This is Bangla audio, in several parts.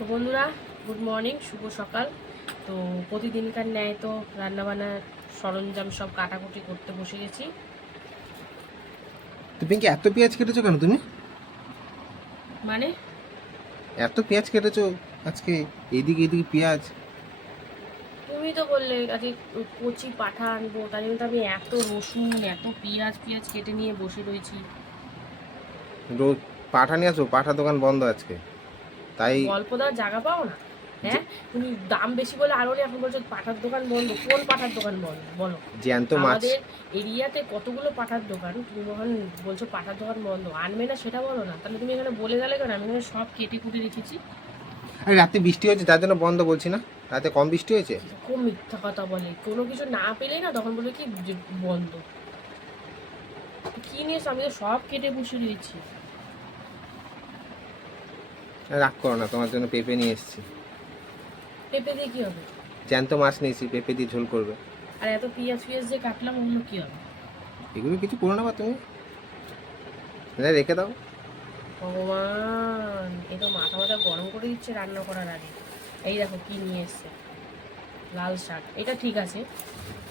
তো বন্ধুরা গুড মর্নিং শুভ সকাল। তো প্রতিদিনকার ন্যায় তো রান্নাবান্নার সরঞ্জাম সব কাটাকুটি করতে বসে গেছি। তো পিঙ্কি এত পেঁয়াজ কেটেছো কেন তুমি? মানে? এত পেঁয়াজ কেটেছো আজকে এইদিকে এইদিকে পেঁয়াজ। তুমি তো বললে আজকে কচি পাঠা আনব তাই জন্য তো আমি এত রসুন এত পেঁয়াজ পেঁয়াজ কেটে নিয়ে বসে রয়েছি। রোজ পাঠা নিয়ে আসো পাঠা দোকান বন্ধ আজকে। তাই গল্প দেওয়ার জায়গা পাও না? হ্যাঁ? তুমি দাম বেশি বলে আরও এখন বলছো পাঠার দোকান বন্ধ কোন পাঠার দোকান বন্ধ বলো? জ্যান্ত মাছ। আমাদের এরিয়াতে কতগুলো পাঠার দোকান? তুমি যখন বলছো পাঠার দোকান বন্ধ আনবে না সেটা বলো না। তাহলে তুমি এখানে বলে গেলে কেন? আমি এখানে সব কেটে কুটে রেখেছি। আরে রাতে বৃষ্টি হয়েছে তার জন্য বন্ধ বলছি না। রাতে কম বৃষ্টি হয়েছে? খুব মিথ্যা কথা বলে? কোনো কিছু না পেলেই না তখন বলে কি বন্ধ। কি নিয়ে আমি তো সব কেটে বসে রয়েছি রাগ করো না তোমার জন্য পেঁপে নিয়ে এসেছি। পেঁপে দিয়ে কি হবে? জ্যান্ত মাছ নিয়েছি পেঁপে দিয়ে ঝোল করবে। আর এত পেঁয়াজ পেঁয়াজ যে কাটলাম ওগুলো কি হবে? এগুলো কিছু করো না বা তুমি। না, রেখে দাও। ভগবান এ তো মাথা মাথা গরম করে দিচ্ছে রান্না করার আগে। এই দেখো কি নিয়ে এসছে লাল শাক। এটা ঠিক আছে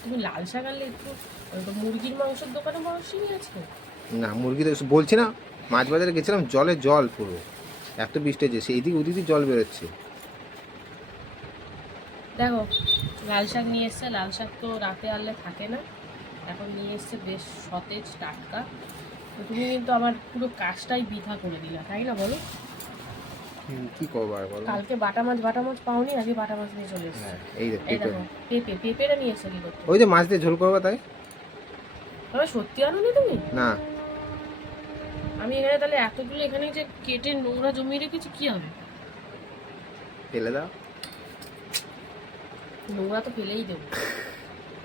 তুমি লাল শাক আনলে একটু ওই তো মুরগির মাংসের দোকানে মাংস নিয়ে আছে না মুরগি তো বলছি না মাছ বাজারে গেছিলাম জলে জল পুরো। এত বৃষ্টি হয়েছে সেই দিক ওদিকে জল বেরোচ্ছে। দেখো লাল শাক নিয়ে এসছে লাল শাক তো রাতে আনলে থাকে না। এখন নিয়ে এসছে বেশ সতেজ টাটকা। তো তুমি কিন্তু আমার পুরো কাজটাই বৃথা করে দিলা তাই না বলো? কি করব আর বলো? কালকে বাটা মাছ বাটা মাছ পাওনি আজকে বাটা মাছ নিয়ে চলে এসছে। হ্যাঁ এই দেখ পেঁপে পেঁপেটা নিয়ে এসছে কি করতে? ওই যে মাছ দিয়ে ঝোল করব তাই? সত্যি আনোনি তুমি? না। আমি এখানে তাহলে এতগুলো এখানে যে কেটে নোংরা জমিয়ে রেখেছি কি হবে? ফেলে দাও। নোংরা তো ফেলেই দেবো।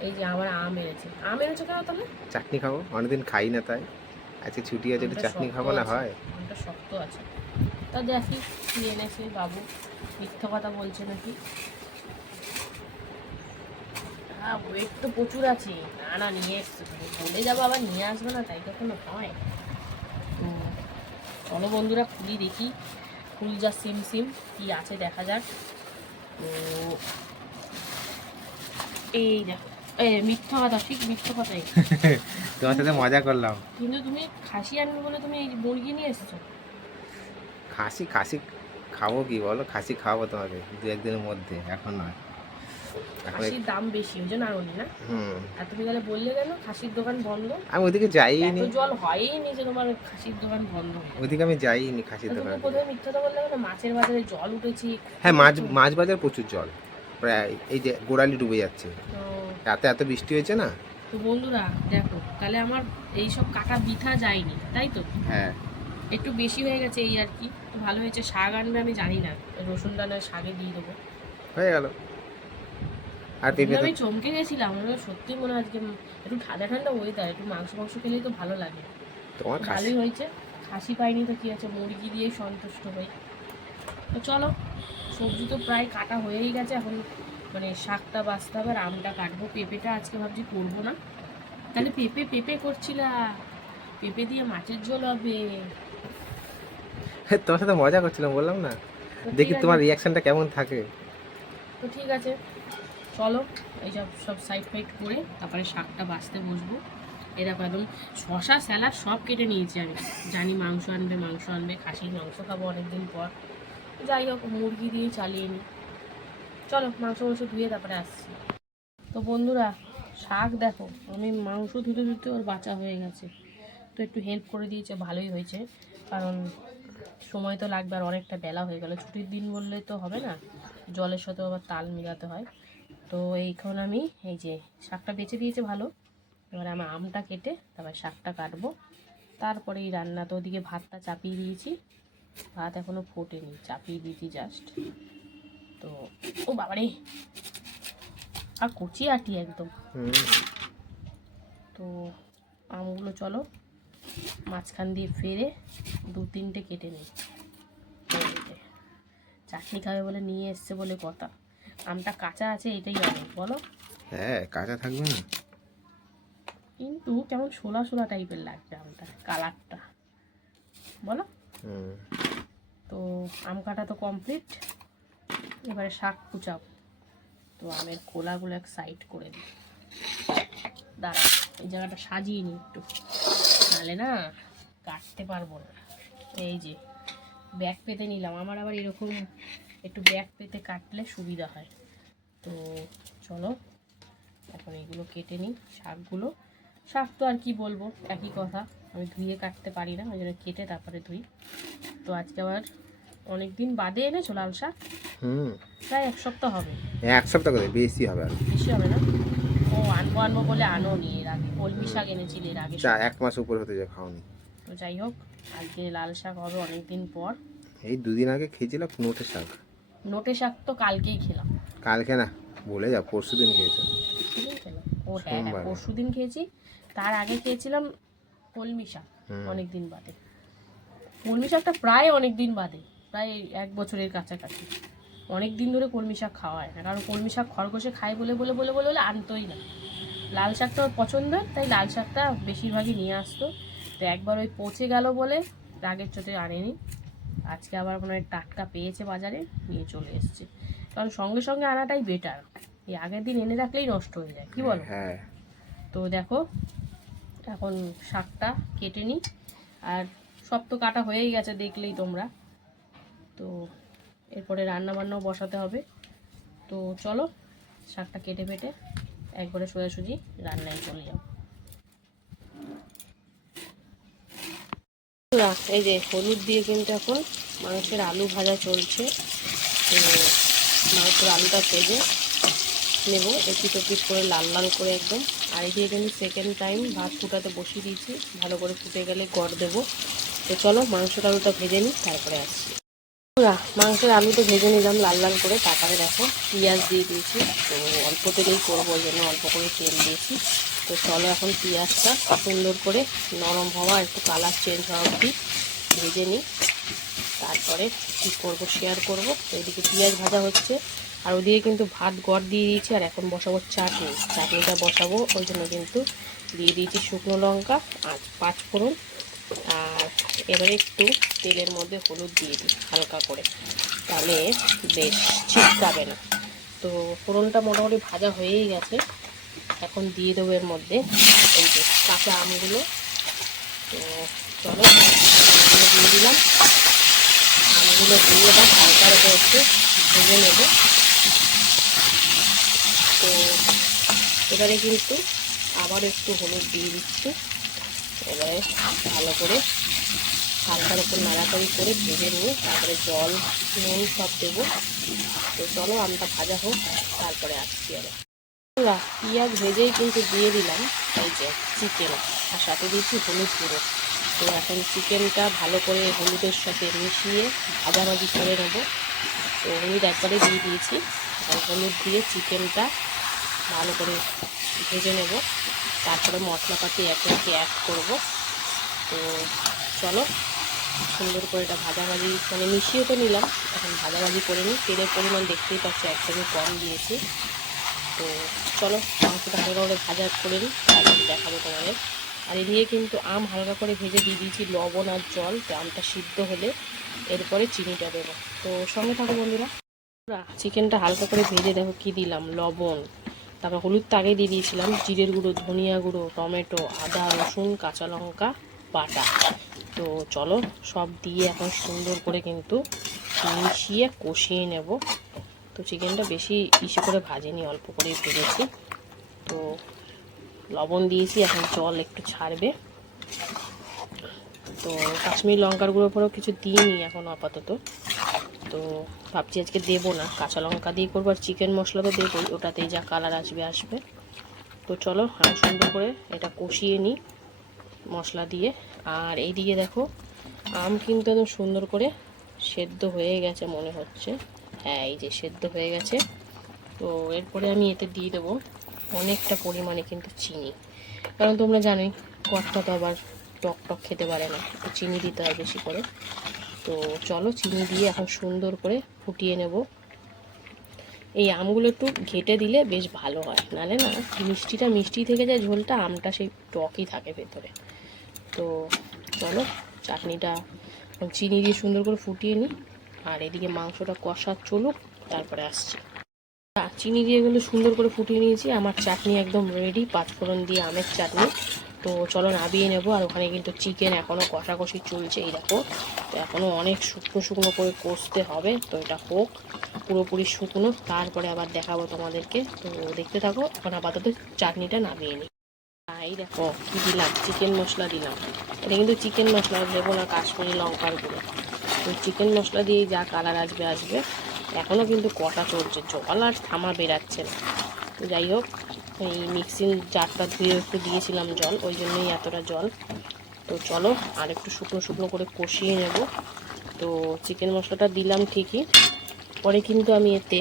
এই যে আমার আম এনেছে। আম এনেছে কেন তাহলে? চাটনি খাব। অনেকদিন খাই না তাই। আজকে ছুটি আছে একটু চাটনি খাব না হয়? আমটা শক্ত আছে। তা দেখি কি এনেছে বাবু। মিথ্যা কথা বলছে নাকি? হ্যাঁ ওয়েট তো প্রচুর আছে। না না নিয়ে এসছে। বলে যাব আবার নিয়ে আসবে না তাই কখনো হয়। তো চলো বন্ধুরা খুলি দেখি। ফুল যা সিম সিম। কি আছে দেখা যাক। তো এই দেখো। এ মিথ্যা কথা ঠিক মিথ্যা কথাই। তোমার সাথে মজা করলাম। কিন্তু তুমি খাসি আনবে বলে তুমি এই মুরগি নিয়ে এসেছ। খাসি খাসি খাব কি বলো? খাসি খাওয়াবো তোমাকে দু একদিনের মধ্যে এখন নয়। খাসির দাম বেশি ওই জন্য আরও নি। না আর তুমি তাহলে বললে কেন? খাসির দোকান বন্ধ? আমি ওইদিকে যাইনি। এত জল হয়ই নি যে তোমার খাসির দোকান বন্ধ ওইদিকে আমি যাইনি খাসির দোকানে। প্রথমে মিথ্যাটা বললে কেন? মাছের বাজারে জল উঠেছি হ্যাঁ মাছ মাছ বাজার প্রচুর জল। প্রায় এই যে গোড়ালি ডুবে যাচ্ছে। তো রাতে এত বৃষ্টি হয়েছে না? তো বন্ধুরা দেখো তাহলে আমার এই সব কাটা বিথা যায়নি তাই তো? হ্যাঁ। একটু বেশি হয়ে গেছে এই আর কি। তো ভালো হয়েছে শাক আনবে আমি জানি না। রসুন দানা শাকে দিয়ে দেবো। হয়ে গেল। আর পেঁপে আমি চমকে গেছিলাম আমার সত্যি মনে হয় আজকে একটু ঠান্ডা ঠান্ডা ওয়েদার একটু মাংস মাংস খেলেই তো ভালো লাগে। তোমার ভালোই হয়েছে খাসি পাইনি তো কি আছে মুরগি দিয়েই সন্তুষ্ট হই। তো চলো সবজি তো প্রায় কাটা হয়েই গেছে এখন মানে শাকটা বাঁচতে হবে আর আমটা কাটবো পেঁপেটা আজকে ভাবছি করব না। তাহলে পেঁপে পেঁপে করছিলা পেঁপে দিয়ে মাছের ঝোল হবে। তোমার সাথে মজা করছিলাম বললাম না? দেখি তোমার রিয়াকশনটা কেমন থাকে। তো ঠিক আছে। চলো এইসব সব সাইড ফাইড করে তারপরে শাকটা বাঁচতে বসবো। দেখো একদম শশা স্যালাড সব কেটে নিয়েছি আমি। জানি মাংস আনবে মাংস আনবে, খাসির মাংস খাব অনেকদিন পর। যাই হোক, মুরগি দিয়ে চালিয়ে নিই চলো, মাংস মাংস ধুয়ে তারপরে আসছি। তো বন্ধুরা, শাক দেখো, আমি মাংস ধুতে ধুতে ওর বাঁচা হয়ে গেছে। তো একটু হেল্প করে দিয়েছে, ভালোই হয়েছে। কারণ সময় তো লাগবে আর অনেকটা বেলা হয়ে গেল। ছুটির দিন বললে তো হবে না। জলের সাথে আবার তাল মিলাতে হয়। তো এইখন আমি এই যে শাকটা বেছে দিয়েছে ভালো। এবার আমি আমটা কেটে তারপর শাকটা কাটবো। তারপরে এই রান্না তো ওদিকে ভাতটা চাপিয়ে দিয়েছি। ভাত এখনও ফোটেনি, চাপিয়ে দিয়েছি জাস্ট তো ও বাবারে, আর কচি আটি একদম। তো আমগুলো চলো মাঝখান দিয়ে ফেরে দু তিনটে কেটে নিই। চাটনি খাবে বলে নিয়ে এসছে বলে কথা। আমটা কাঁচা আছে এটাই অনেক বলো? হ্যাঁ কাঁচা থাকবে না। কিন্তু কেমন শোলা সোলা টাইপের লাগছে আমটা কালারটা বলো? তো আম কাটা তো কমপ্লিট এবারে শাক কুচাবো। তো আমের কোলাগুলো এক সাইড করে দিই। দাঁড়া এই জায়গাটা সাজিয়ে নিই একটু। নাহলে না কাটতে পারব না। এই যে ব্যাগ পেতে নিলাম আমার আবার এরকম একটু ব্যাগ পেতে কাটলে সুবিধা হয়। তো চলো এখন এগুলো কেটে নিই শাকগুলো। শাক তো আর কি বলব একই কথা। আমি ধুয়ে কাটতে পারি না ওই জন্য কেটে তারপরে ধুই। তো আজকে আবার অনেক দিন বাদে এনেছো লাল শাক? হুম। প্রায় এক সপ্তাহ হবে। এক সপ্তাহ করে বেশি হবে আর বেশি হবে না? ও আনব আনব বলে আনো নি এর আগে কলমি শাক এনেছিলে এর আগে। চা এক মাস উপর হতে যায় খাওনি। তো যাই হোক আজকে লাল শাক হবে অনেক দিন পর। এই দুদিন আগে খেয়েছিলাম নোটের শাক। নোটে শাক তো কালকেই খেলাম। কালকে না বলে যা পরশু দিন খেয়েছো ও হ্যাঁ হ্যাঁ পরশু দিন খেয়েছি। তার আগে খেয়েছিলাম কলমি শাক। অনেক দিন বাদে। কলমি শাকটা প্রায় অনেক দিন বাদে প্রায় এক বছরের কাছাকাছি। অনেক দিন ধরে কলমি শাক খাওয়া হয় না কারণ কলমি শাক খরগোশে খায় বলে বলে বলে বলে বলে আনতোই না। লাল শাকটা ওর পছন্দের তাই লাল শাকটা বেশিরভাগই নিয়ে আসতো। তো একবার ওই পচে গেল বলে রাগের চোটে আনেনি। আজকে আবার মনে হয় টাটকা পেয়েছে বাজারে নিয়ে চলে এসছে। কারণ সঙ্গে সঙ্গে আনাটাই বেটার এই আগের দিন এনে রাখলেই নষ্ট হয়ে যায় কি বলো? হ্যাঁ। তো দেখো এখন শাকটা কেটে নিই। আর সব তো কাটা হয়েই গেছে দেখলেই তোমরা। তো এরপরে রান্না বান্নাও বসাতে হবে। তো চলো শাকটা কেটে পেটে একবারে সোজাসুজি রান্নায় চলে যাও এই যে হলুদ দিয়ে কিন্তু এখন মাংসের আলু ভাজা চলছে। তো মাংসের আলুটা ভেজে নেব একটু টপিট করে, লাল লাল করে একদম। আর এদিকে কিন্তু সেকেন্ড টাইম ভাত ফুটাতে বসিয়ে দিয়েছি, ভালো করে ফুটে গেলে গড় দেবো। তো চলো মাংসের আলুটা ভেজে নিই, তারপরে আসছি। মাংসের আলুটা ভেজে নিলাম, লাল লাল করে। তারপরে দেখো, পেঁয়াজ দিয়ে দিয়েছি। তো অল্প তেলেই করব, ওই জন্য অল্প করে তেল দিয়েছি। তো চলো এখন পেঁয়াজটা সুন্দর করে নরম হওয়া, একটু কালার চেঞ্জ হওয়া অবধি ভেজে নিই। তারপরে কী করব শেয়ার করব? এদিকে পেঁয়াজ ভাজা হচ্ছে, আর ওদিকে কিন্তু ভাত গড় দিয়ে দিয়েছি, আর এখন বসাবো চাটনি। চাটনিটা বসাবো, ওই জন্য কিন্তু দিয়ে দিয়েছি শুকনো লঙ্কা আর পাঁচ ফোড়ন আর এবারে একটু তেলের মধ্যে হলুদ দিয়ে দিই, হালকা করে। তাহলে বেশ ছিটকাবে না। তো ফোড়নটা মোটামুটি ভাজা হয়েই গেছে। এখন দিয়ে দেবো এর মধ্যে এই যে কাঁচা আমগুলো। তো চলো, আমগুলো দিয়ে দিলাম। আমগুলো দিয়ে এবার হালকার উপর একটু ভেজে নেব। তো এবারে কিন্তু আবার একটু হলুদ দিয়ে দিচ্ছি। এবারে ভালো করে হালকার উপর নাড়াচাড়ি করে ভেজে নিয়ে তারপরে জল, নুন সব দেবো। তো চলো আমটা ভাজা হোক, তারপরে আসছি আবার। না, পেঁয়াজ ভেজেই কিন্তু দিয়ে দিলাম। এই যে চিকেন আর সাথে দিয়েছি হলুদ গুঁড়ো। তো এখন চিকেনটা ভালো করে হলুদের সাথে মিশিয়ে ভাজাভাজি করে নেব। তো হলুদ একবারে দিয়ে দিয়েছি। আর হলুদ দিয়ে চিকেনটা ভালো করে ভেজে নেব। তারপরে মশলাপাতি একে একে অ্যাড করব। তো চলো সুন্দর করে এটা ভাজাভাজি মানে মিশিয়ে তো নিলাম। এখন ভাজাভাজি করে নিই। তেলের পরিমাণ দেখতেই পাচ্ছি একদমই কম দিয়েছি। তো চলো, মাংসটা হালকা করে ভাজা করে নিই, তারপরে দেখাবো তোমাদের। আর এদিকে কিন্তু আম হালকা করে ভেজে দিয়ে দিয়েছি, লবণ আর জল, তো আমটা সিদ্ধ হলে এরপরে চিনিটা দেবো। তো সঙ্গে থাকো বন্ধুরা। চিকেনটা হালকা করে ভেজে দেখো কি দিলাম, লবণ। তারপর হলুদটা আগে দিয়ে দিয়েছিলাম, জিরের গুঁড়ো, ধনিয়া গুঁড়ো, টমেটো, আদা, রসুন, কাঁচা লঙ্কা, বাটা। তো চলো, সব দিয়ে এখন সুন্দর করে কিন্তু মিশিয়ে কষিয়ে নেব। তো চিকেনটা বেশি ইসে করে ভাজেনি, অল্প করে ভেজেছি। তো লবণ দিয়েছি, এখন জল একটু ছাড়বে। তো কাশ্মীর লঙ্কার গুঁড়ো পরেও কিছু দিইনি এখন আপাতত। তো ভাবছি আজকে দেবো না, কাঁচা লঙ্কা দিয়ে করব আর চিকেন মশলা তো দেবোই, ওটাতেই যা কালার আসবে আসবে। তো চলো আমি সুন্দর করে এটা কষিয়ে নিই মশলা দিয়ে। আর এই এইদিকে দেখো, আম কিন্তু একদম সুন্দর করে সেদ্ধ হয়ে গেছে মনে হচ্ছে। হ্যাঁ এই যে সেদ্ধ হয়ে গেছে। তো এরপরে আমি এতে দিয়ে দেবো অনেকটা পরিমাণে কিন্তু চিনি। কারণ তোমরা জানোই কটটা তো আবার টক টক খেতে পারে না তো চিনি দিতে হয় বেশি করে। তো চলো চিনি দিয়ে এখন সুন্দর করে ফুটিয়ে নেব। এই আমগুলো একটু ঘেটে দিলে বেশ ভালো হয়, নালে না মিষ্টিটা মিষ্টি থেকে যায়, ঝোলটা আমটা সেই টকই থাকে ভেতরে। তো চলো চাটনিটা চিনি দিয়ে সুন্দর করে ফুটিয়ে নিই। আর এদিকে মাংসটা কষা চলুক, তারপরে আসছি। চিনি দিয়ে এগুলো সুন্দর করে ফুটিয়ে নিয়েছি। আমার চাটনি একদম রেডি পাঁচফোড়ন দিয়ে আমের চাটনি। তো চলো নাবিয়ে নেব। আর ওখানে কিন্তু চিকেন এখনও কষাকষি চলছে, এই দেখো। তো এখনও অনেক শুকনো শুকনো করে কষতে হবে। তো এটা হোক, পুরোপুরি শুকনো। তারপরে আবার দেখাবো তোমাদেরকে। তো দেখতে থাকো, এখন আপাতত চাটনিটা নামিয়ে নিই। এই দেখো, কী দিলাম? চিকেন মশলা দিলাম। এটা কিন্তু চিকেন মশলা দেবো না কাশ্মীরি লঙ্কার গুঁড়ো। তো চিকেন মশলা দিয়েই যা কালার আসবে আসবে। এখনও কিন্তু কটা চলছে। জল আর থামা বেরাচ্ছে না। তো যাই হোক, এই মিক্সিং জারটা ধুয়ে একটু দিয়েছিলাম জল, ওই জন্যই এতটা জল। তো চলো, আর একটু শুকনো শুকনো করে কষিয়ে নেব। তো চিকেন মশলাটা দিলাম ঠিকই। পরে কিন্তু আমি এতে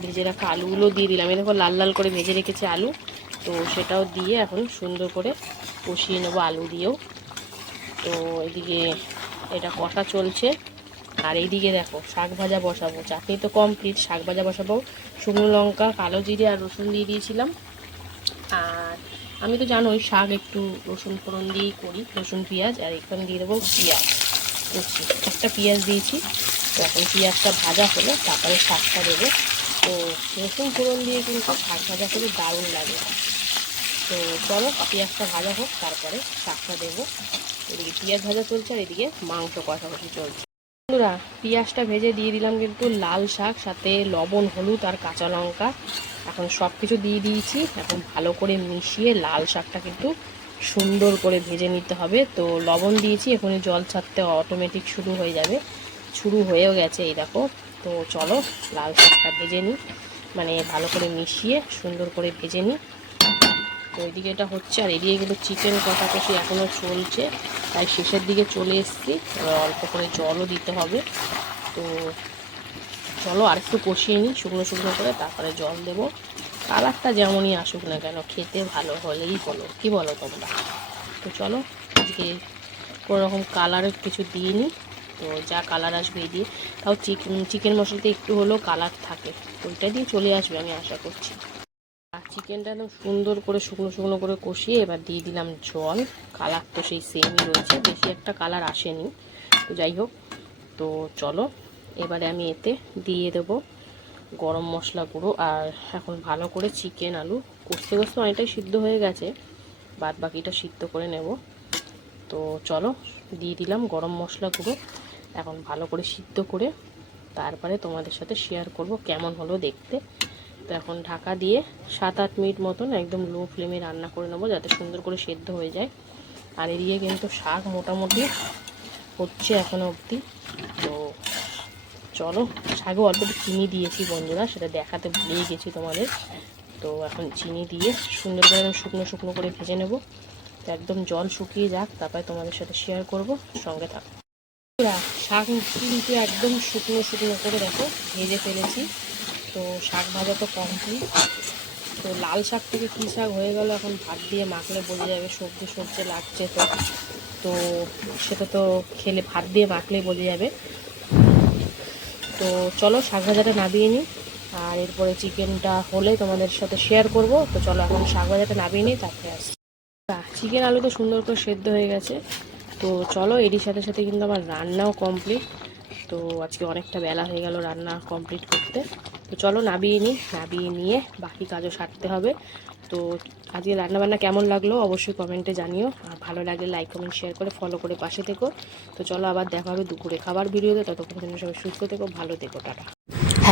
ভেজে রাখা আলুগুলো দিয়ে দিলাম। এই দেখো, লাল লাল করে ভেজে রেখেছি আলু। তো সেটাও দিয়ে এখন সুন্দর করে কষিয়ে নেব আলু দিয়েও। তো এদিকে এটা কষা চলছে। আর এইদিকে দেখো, শাক ভাজা বসাবো। চাটনি তো কমপ্লিট শাক ভাজা বসাবো। শুকনো লঙ্কা, কালো জিরে আর রসুন দিয়ে দিয়েছিলাম। আর আমি তো জানোই, শাক একটু রসুন ফোড়ন দিয়েই করি। রসুন, পেঁয়াজ আর এখানে দিয়ে দেবো পেঁয়াজ। কুচি। একটা পেঁয়াজ দিয়েছি। তো এখন পেঁয়াজটা ভাজা হলে, তারপরে শাকটা দেবো। তো রসুন ফোড়ন দিয়ে কিন্তু শাক ভাজা করে দারুণ লাগে। তো চলো, পেঁয়াজটা ভাজা হোক, তারপরে শাকটা দেবো। এদিকে পেঁয়াজ ভাজা চলছে আর এদিকে মাংস কষাকষি চলছে। বন্ধুরা, পেঁয়াজটা ভেজে দিয়ে দিলাম কিন্তু লাল শাক, সাথে লবণ, হলুদ আর কাঁচা লঙ্কা। এখন সব কিছু দিয়ে দিয়েছি। এখন ভালো করে মিশিয়ে লাল শাকটা কিন্তু সুন্দর করে ভেজে নিতে হবে। তো লবণ দিয়েছি এখন জল ছাড়তে অটোমেটিক শুরু হয়ে যাবে। শুরু হয়েও গেছে এই দেখো। তো চলো লাল শাকটা ভেজে নিই। মানে ভালো করে মিশিয়ে সুন্দর করে ভেজে নিই। তো ওইদিকে এটা হচ্ছে, আর এদিকে কিন্তু চিকেন কষাকষি এখনও চলছে। তাই শেষের দিকে চলে এসছি। এবার অল্প করে জলও দিতে হবে। তো চলো আর একটু কষিয়ে নিই, শুকনো শুকনো করে তারপরে জল দেবো। কালারটা যেমনই আসুক না কেন, খেতে ভালো হলেই হলো কি বলো তোমরা? তো চলো, আজকে রকম কালারের কিছু দিইনি। তো যা কালার আসবে দিয়ে। তাও চিকেন চিকেন মশলাতে একটু হলেও কালার থাকে। ওইটা দিয়ে চলে আসবে আমি আশা করছি। চিকেনটা একদম সুন্দর করে শুকনো শুকনো করে কষিয়ে এবার দিয়ে দিলাম জল। কালার তো সেই সেমই রয়েছে, বেশি একটা কালার আসেনি। তো যাই হোক, তো চলো, এবারে আমি এতে দিয়ে দেবো গরম মশলা গুঁড়ো আর এখন ভালো করে চিকেন আলু। কষতে কষতে অনেকটাই সিদ্ধ হয়ে গেছে, বাদ বাকিটা সিদ্ধ করে নেব। তো চলো, দিয়ে দিলাম গরম মশলা গুঁড়ো। এখন ভালো করে সিদ্ধ করে তারপরে তোমাদের সাথে শেয়ার করব কেমন হলো দেখতে। তো এখন ঢাকা দিয়ে সাত আট মিনিট মতন একদম লো ফ্লেমে রান্না করে নেব যাতে সুন্দর করে সেদ্ধ হয়ে যায়। আর এদিকে কিন্তু শাক মোটামুটি হচ্ছে এখনও অবধি। তো চলো শাকে অল্প একটু চিনি দিয়েছি বন্ধুরা, সেটা দেখাতে ভুলেই গেছি তোমাদের। তো এখন চিনি দিয়ে সুন্দর করে শুকনো শুকনো করে ভেজে নেব। তো একদম জল শুকিয়ে যাক, তারপরে তোমাদের সাথে শেয়ার করব, সঙ্গে থাকো। শাক কিন্তু একদম শুকনো শুকনো করে দেখো, ভেজে ফেলেছি। তো শাক ভাজা তো কমপ্লিট তো লাল শাক থেকে কী শাক হয়ে গেল এখন ভাত দিয়ে মাখলে বোঝা যাবে, সবজি সবজি লাগছে তো। তো সেটা তো খেলে ভাত দিয়ে মাখলেই বোঝা যাবে। তো চলো শাক ভাজাটা নাবিয়ে নিই। আর এরপরে চিকেনটা হলে তোমাদের সাথে শেয়ার করব। তো চলো এখন শাক ভাজাটা নাবিয়ে নিই, তারপরে আসি চিকেন আলু তো সুন্দর করে সেদ্ধ হয়ে গেছে। তো চলো এরই সাথে সাথে কিন্তু আমার রান্নাও কমপ্লিট তো আজকে অনেকটা বেলা হয়ে গেল রান্না কমপ্লিট করতে। তো চলো নাবিয়ে নিই, নাবিয়ে নিয়ে বাকি কাজও সারতে হবে। তো আজকে রান্নাবান্না কেমন লাগল অবশ্যই কমেন্টে জানিও। আর ভালো লাগলে লাইক কমেন্ট শেয়ার করে ফলো করে পাশে থেকো। তো চলো আবার দেখা হবে দুপুরে খাবার ভিডিওতে ততক্ষণ জন্য সবাই সুস্থ থেকো, ভালো থেকো, টাটা।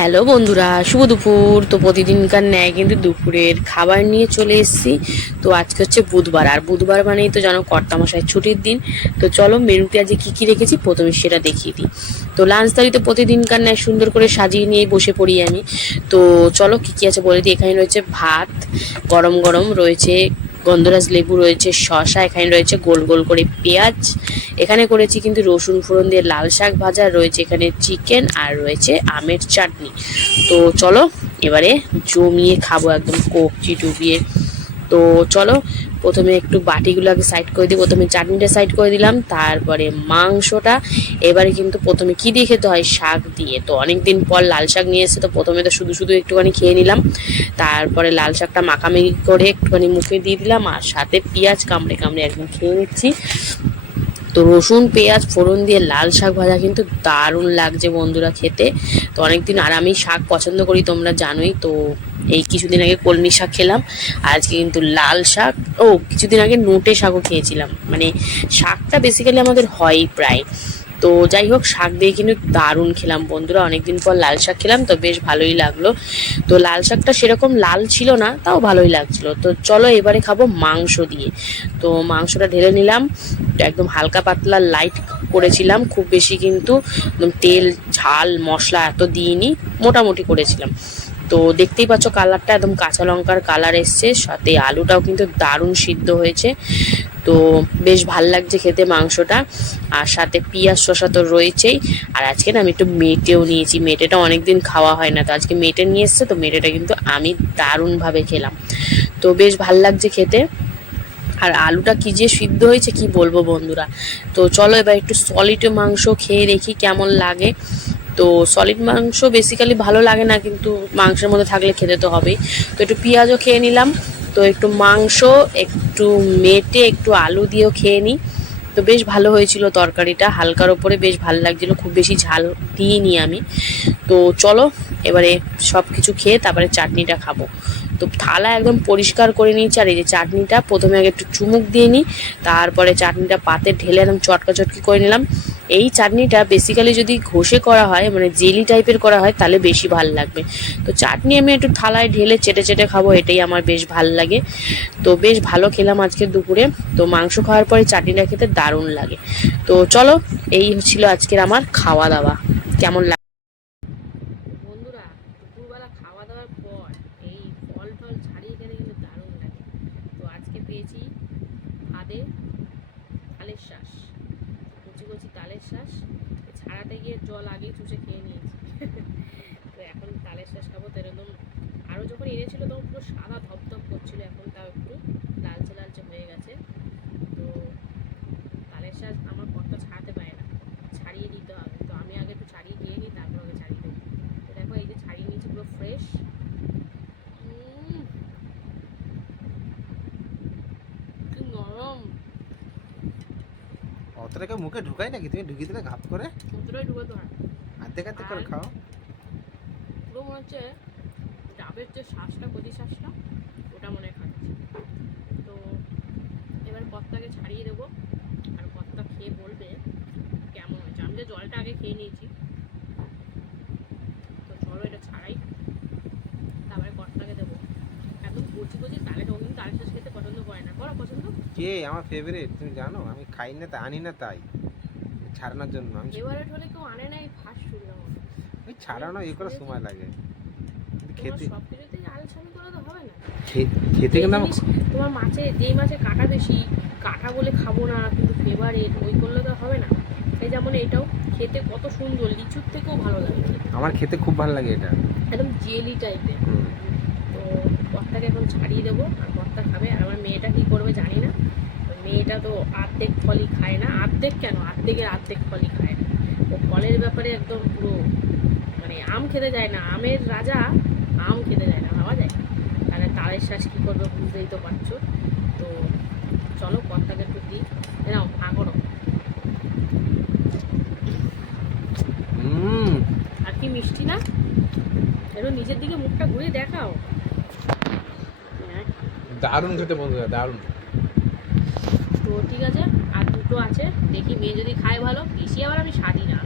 হ্যালো বন্ধুরা, শুভ দুপুর। তো প্রতিদিনকার ন্যায় কিন্তু দুপুরের খাবার নিয়ে চলে এসেছি। তো আজকে হচ্ছে বুধবার, আর বুধবার মানেই তো জানো কর্তামশাই ছুটির দিন। তো চলো মেনুতে আজকে কী কী রেখেছি, প্রথমে সেটা দেখিয়ে দিই। তো লাঞ্চ থালিতে প্রতিদিনকার ন্যায় সুন্দর করে সাজিয়ে নিয়ে বসে পড়ি আমি। তো চলো কী কী আছে বলে দিই। এখানে রয়েছে ভাত, গরম গরম রয়েছে গন্ধরাজ লেবু রয়েছে শশা এখানে রয়েছে গোল গোল করে পেঁয়াজ। এখানে করেছি কিন্তু রসুন ফোড়ন দিয়ে লাল শাক ভাজা, রয়েছে এখানে চিকেন আর রয়েছে আমের চাটনি। তো চলো, এবারে জমিয়ে খাব একদম কবজি ডুবিয়ে। তো চলো প্রথমে একটু বাটিগুলো আগে সাইড করে দিই প্রথমে চাটনিটা সাইড করে দিলাম, তারপরে মাংসটা। এবারে কিন্তু প্রথমে কি দিয়ে খেতে হয়? শাক দিয়ে। তো অনেক দিন পর লাল শাক নিয়ে এসে তো প্রথমে তো শুধু শুধু একটুখানি খেয়ে নিলাম। তারপরে লাল শাকটা মাখামাখি করে একটুখানি মুখে দিয়ে দিলাম, আর সাথে পেঁয়াজ কামড়ে কামড়ে একদম খেয়ে নিচ্ছি। তো রসুন, পেঁয়াজ, ফোড়ন দিয়ে লাল শাক ভাজা কিন্তু দারুণ লাগছে বন্ধুরা খেতে। তো অনেকদিন আর আমি শাক পছন্দ করি, তোমরা জানোই। তো এই কিছুদিন আগে কলমি শাক খেলাম আজকে কিন্তু লাল শাক। ও, কিছুদিন আগে নোটে শাকও খেয়েছিলাম। মানে শাকটা বেসিক্যালি আমাদের হয়ই প্রায়। তো যাই হোক, শাক দিয়ে কিন্তু দারুণ খেলাম বন্ধুরা। অনেকদিন পর লাল শাক খেলাম, তো বেশ ভালোই লাগল। তো লাল শাকটা সেরকম লাল ছিল না, তাও ভালোই লাগছিল। তো চলো এবারে খাব মাংস দিয়ে। তো মাংসটা ঢেলে নিলাম। একদম হালকা পাতলা লাইট করেছিলাম। খুব বেশি কিন্তু তেল, ঝাল, মশলা এত দিইনি। মোটামুটি করেছিলাম। তো দেখতেই পাচ্ছ কালারটা একদম কাঁচা লঙ্কার কালার এসছে, সাথে আলুটাও কিন্তু দারুণ সিদ্ধ হয়েছে। তো বেশ ভালো লাগছে খেতে মাংসটা, আর সাথে পিঁয়াজ শসা তো রয়েছেই। আর আজকে না আমি একটু মেটেও নিয়েছি, মেটেটা অনেকদিন খাওয়া হয় না, তো আজকে মেটে নিয়ে এসছে, তো মেটেটা কিন্তু আমি দারুণভাবে খেলাম। তো বেশ ভালো লাগছে খেতে। আর আলুটা কি যে সিদ্ধ হয়েছে কি বলব বন্ধুরা। তো চলো এবার একটু সলিড মাংস খেয়ে দেখি কেমন লাগে। তো সলিড মাংস বেসিক্যালি ভালো লাগে না, কিন্তু মাংসের মধ্যে থাকলে খেতে তো হবেই। তো একটু পেঁয়াজও খেয়ে নিলাম। তো একটু মাংস, একটু মেটে, একটু আলু দিয়েও খেয়ে নিই। তো বেশ ভালো হয়েছিল তরকারিটা। হালকার ওপরে বেশ ভালো লাগছিল, খুব বেশি ঝাল দিইনি আমি। তো চলো, এবারে সব কিছু খেয়ে তারপরে চাটনিটা খাব। তো থালা একদম পরিষ্কার করে নিয়েছি, আর এই যে চাটনিটা প্রথমে আগে একটু চুমুক দিয়ে নিই। তারপরে চাটনিটা পাতে ঢেলে একদম চটকা চটকি করে নিলাম। এই চাটনিটা বেসিক্যালি যদি ঘষে করা হয় মানে জেলি টাইপের করা হয়, তাহলে বেশি ভালো লাগবে। তো চাটনি আমি একটু থালায় ঢেলে চেটে চেটে খাব, এটাই আমার বেশ ভালো লাগে। তো বেশ ভালো খেলাম আজকে দুপুরে। তো মাংস খাওয়ার পরে চাটনিটা খেতে দারুণ লাগে। তো চলো, এই ছিল আজকের আমার খাওয়া দাওয়া। কেমন লাগে বন্ধুরা দুপুরবেলা খাওয়া দাওয়ার পর এই ফল টল ছাড়িয়ে গেলে কিন্তু দারুণ লাগে তো আজকে পেয়েছি ভাদে তালের শ্বাস কচি কচি তালের শ্বাস ছাড়াতে গিয়ে জল আগেই চুষে খেয়ে নিয়েছি তো এখন তালের শ্বাস খাব তো এরকম আরও যখন এনেছিল তখন পুরো সাদা ধপধপ করছিল এখন তাও একটু লালচে লালচে হয়ে গেছে তো তালের শ্বাস আমার কর্তা ছাড়াতে পারে না ছাড়িয়ে দিতে হবে তো আমি আগে একটু ছাড়িয়ে খেয়ে নিই তারপর আগে ছাড়িয়ে দেবো তো দেখো এই যে ছাড়িয়ে নিয়েছি পুরো ফ্রেশ কি নরম অতটাকে মুখে ঢুকাই নাকি? তুমি ঢুকিয়ে দিলে ঘাপ করে? কতটাই ঢুকাতে হয়। আর্ধেক আর্ধেক করে খাও। পুরো মনে হচ্ছে ডাবের যে শ্বাসটা কচি শ্বাসটা ওটা মনে খাচ্ছি। তো এবার কত্তাকে ছাড়িয়ে দেবো। আর কত্তা খেয়ে বলবে কেমন হয়েছে। আমি যে জলটা আগে খেয়ে নিয়েছি। তো চলো এটা ছাড়াই। তারপরে কত্তাকে দেবো। একদম কচি কচি তালের ও কিন্তু তালের শ্বাস খেতে পছন্দ করে না পছন্দ? কে? আমার ফেভারিট তুমি জানো? আমি খাই না তা আনি না তাই। ছাড়ানোর জন্য। আমি ফেভারেট হলে কেউ আনে না এই ফার্স্ট শুনলাম ওই ছাড়ানো এ করে সময় লাগে। খেতে সব কিছুতেই আলোচনা করে তো হবে না। খেতে কিন্তু তোমার মাছে যেই মাছে কাটা বেশি কাটা বলে খাব না কিন্তু ফেভারিট ওই করলে তো হবে না। এই যেমন এটাও খেতে কত সুন্দর লিচুর থেকেও ভালো লাগে। আমার খেতে খুব ভালো লাগে এটা। একদম জেলি টাইপের তো কর্তাকে এখন ছাড়িয়ে দেবো খাবে আর আমার মেয়েটা কী করবে জানি না। মেয়েটা তো আর্ধেক ফলই খায় না। আর্ধেক কেন? অর্ধেকের আর্ধেক ফলই খায়। না ও ফলের ব্যাপারে একদম পুরো মানে আম খেতে যায় না। আমের রাজা আম খেতে যায় না ভাবা যায়। তাহলে তালের শ্বাস কী করবে বুঝতেই তো পারছ। তো চলো কর্তাকে একটু দিই। নাও আ আর কি মিষ্টি না? একটু নিজের দিকে মুখটা ঘুরে দেখাও। দারুণ খেতে বন্ধুরা দারুণ। তো ঠিক আছে, আর দুটো আছে, দেখি মেয়ে যদি খায় ভালো বেশি আবার আমি সাদি না।